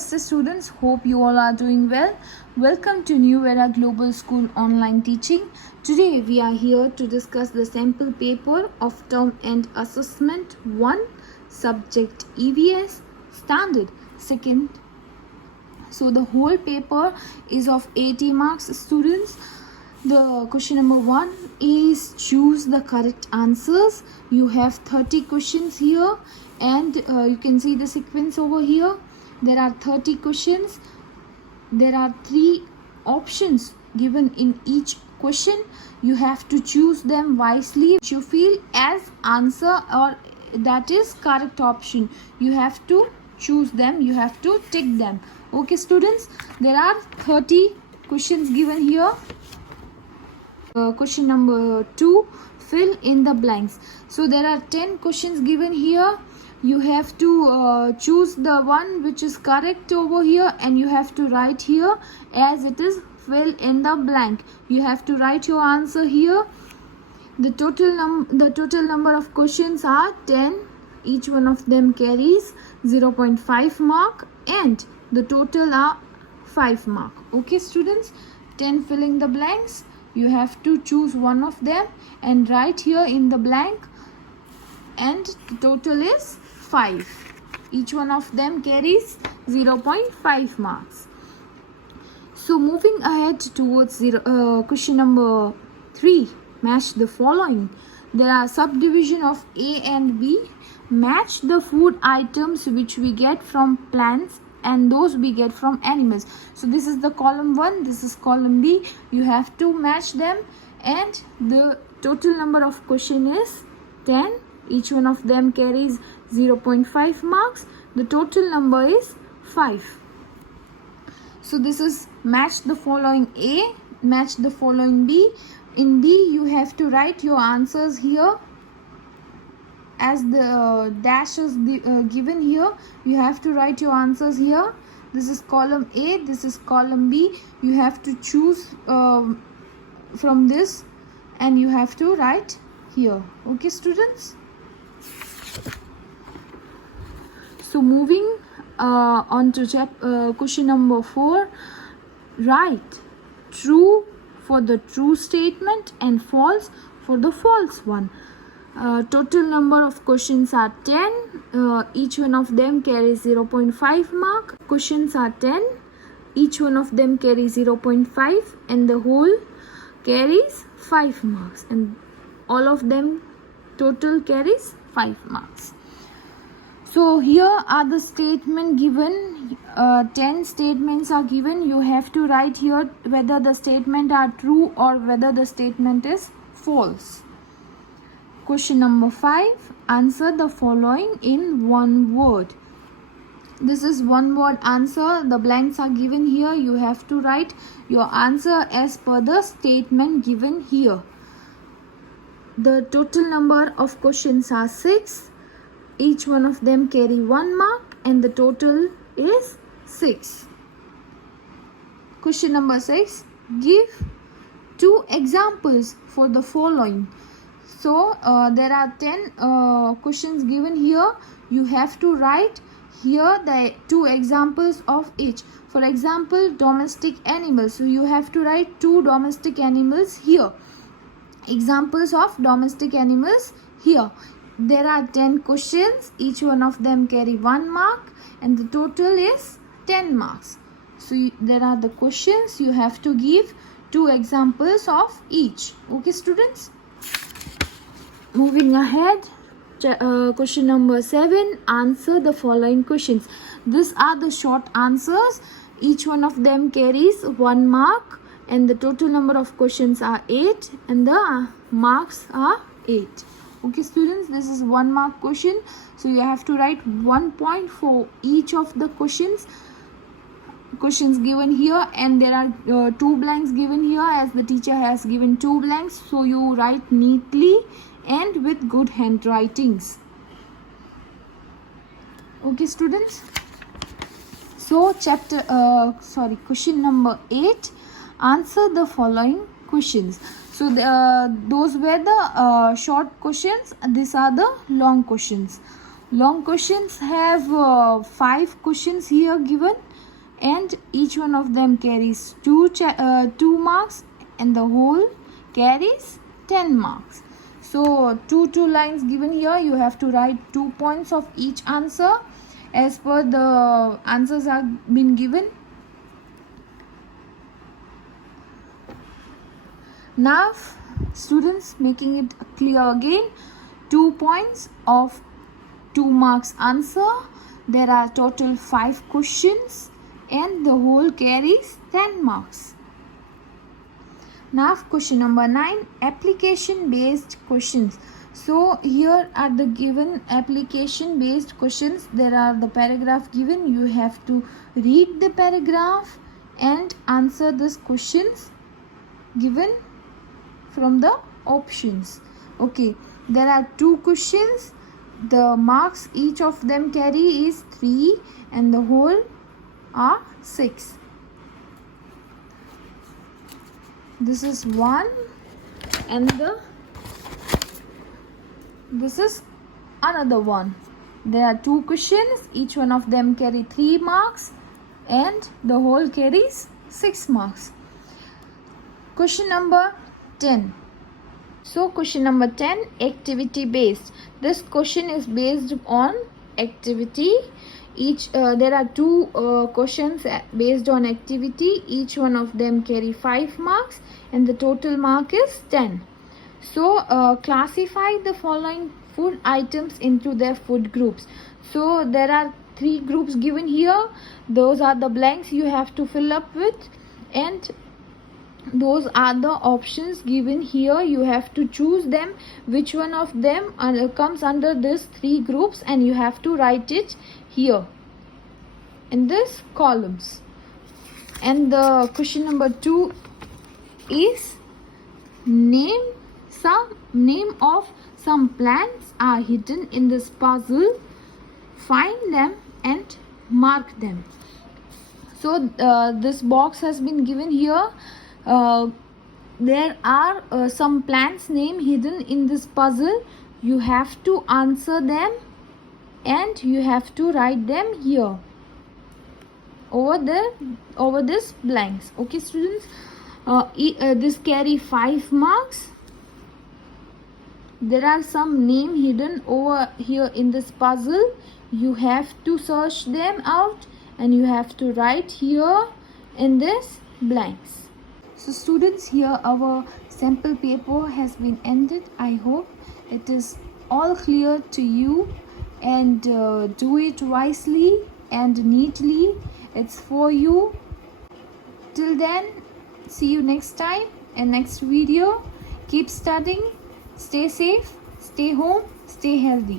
Namaste students, hope you all are doing well. Welcome to New Era Global School online teaching. Today we are here to discuss the sample paper of term end assessment 1, subject EVS, standard second. So the whole paper is of 80 marks students. The question number 1 is choose the correct answers. You have 30 questions here and you can see the sequence over here. There are 30 questions. There are 3 options given in each question. You have to choose them wisely. You feel as answer or that is correct option. You have to choose them. You have to tick them. Okay students, there are 30 questions given here. Question number 2, fill in the blanks. So there are 10 questions given here. You have to choose the one which is correct over here and you have to write here as it is fill in the blank. You have to write your answer here. The total number of questions are 10. Each one of them carries 0.5 mark and the total are 5 mark. Okay students, 10 filling the blanks. You have to choose one of them and write here in the blank and the total is 5. Each one of them carries 0.5 marks. So moving ahead towards question number 3, match the following. There are subdivision of A and B. Match the food items which we get from plants and those we get from animals. So this is the column 1, this is column B. You have to match them and the total number of question is 10. Each one of them carries 0.5 marks. The total number is 5. So this is match the following A, match the following B. In B you have to write your answers here as the dash is given here. You have to write your answers here. This is column A, this is column B. You have to choose from this and you have to write here. Okay students? So moving on to question number 4. Write true for the true statement and false for the false one. Total number of questions are 10. Each one of them carries 0.5 mark. Questions are 10. Each one of them carries 0.5 and the whole carries 5 marks. And all of them total carries 5 marks. So here are the statement given. 10 statements are given. You have to write here whether the statement are true or whether the statement is false. Question number 5. Answer the following in one word. This is one word answer. The blanks are given here. You have to write your answer as per the statement given here. The total number of questions are 6. Each one of them carry 1 mark and the total is 6. Question number 6. Give 2 examples for the following. So there are 10 questions given here. You have to write here the 2 examples of each. For example, domestic animals. So you have to write 2 domestic animals here. Examples of domestic animals here. There are 10 questions. Each one of them carry 1 mark and the total is 10 marks. So there are the questions. You have to give 2 examples of each. Okay students? Moving ahead, question number 7. Answer the following questions. These are the short answers. Each one of them carries 1 mark and the total number of questions are 8 and the marks are 8. Okay students, this is 1 mark question. So you have to write 1 point for each of the questions given here and there are 2 blanks given here as the teacher has given 2 blanks. So you write neatly and with good handwritings. Okay students? So question number 8. Answer the following questions. So those were the short questions. These are the long questions. Long questions have 5 questions here given, and each one of them carries 2 marks, and the whole carries 10 marks. So two lines given here, you have to write 2 points of each answer as per the answers have been given. Now students, making it clear again, 2 points of 2 marks answer. There are total 5 questions and the whole carries 10 marks. Now question number 9, application based questions. So here are the given application based questions. There are the paragraph given. You have to read the paragraph and answer these questions given from the options. Okay, there are 2 questions. The marks each of them carry is 3 and the whole are 6. This is 1 and this is another one. There are 2 questions, each one of them carry 3 marks and the whole carries 6 marks. Question number 10. So question number 10, activity based. This question is based on activity. There are 2 questions based on activity. Each one of them carry 5 marks and the total mark is 10. So classify the following food items into their food groups. So there are 3 groups given here. Those are the blanks you have to fill up with, and those are the options given here. You have to choose them, which one of them comes under these 3 groups, and you have to write it here in this columns. And the question number 2 is name of some plants are hidden in this puzzle. Find them and mark them. So this box has been given here. There are some plants name hidden in this puzzle. You have to answer them and you have to write them here over this blanks. Okay students, this carry 5 marks. There are some name hidden over here in this puzzle. You have to search them out and you have to write here in this blanks. So students, here our sample paper has been ended. I hope it is all clear to you, and do it wisely and neatly. It's for you. Till then, see you next time in next video. Keep studying, stay safe, stay home, stay healthy.